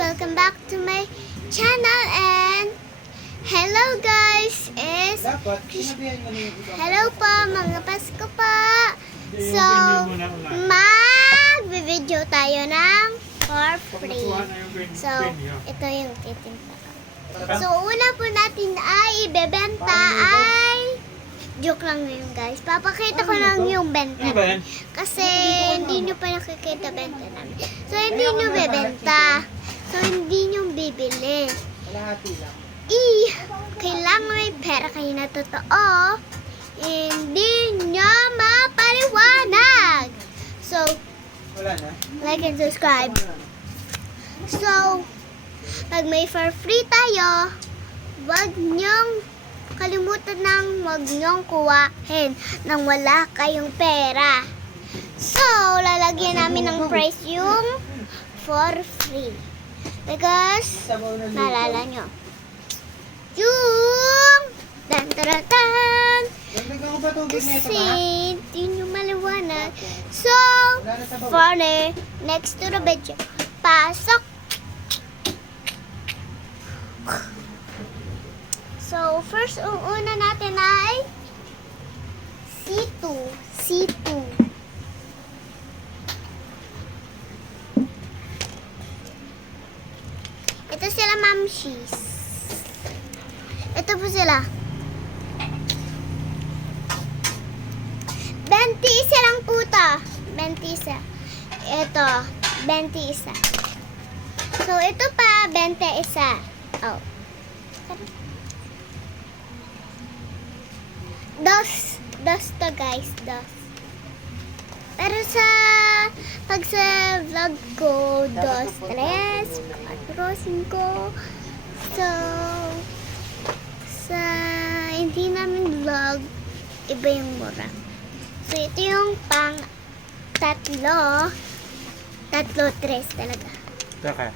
welcome back to my channel and hello guys, hello po mga Pasko po. So, mag-video tayo ng for free. So, ito yung titinta ko. So, una po natin ay ibebenta ay joke lang yun guys. Papakita ko lang yung benta namin. Kasi hindi nyo pa nakikita benta namin. So, hindi nyo bebenta. So, hindi nyo bibili. Kailangan may pera kayo na totoo. Hindi nyo mapaliwanag. So, like and subscribe. So, pag may for free tayo, wag nyong kalimutan ng wag nyong kuwain nang wala kayong pera. So, lalagyan namin ng price yung for free. Because, naalala nyo. Yung tan-tan-tan. Kasi, hindi nyo maliwanag. So, funny. Next to the video. Pasok. So, first, una natin ay C2. C2. Ito sila, mamshis. Ito po sila. 21 lang po ito. 21. Ito, 21. So, ito pa, 21. Oh. Dos to guys, dos. Pero pag sa vlog ko, 2, 3, 4, 5. So, sa hindi namin vlog, iba yung mura. So, ito yung pang tatlo, 3 talaga. Okay.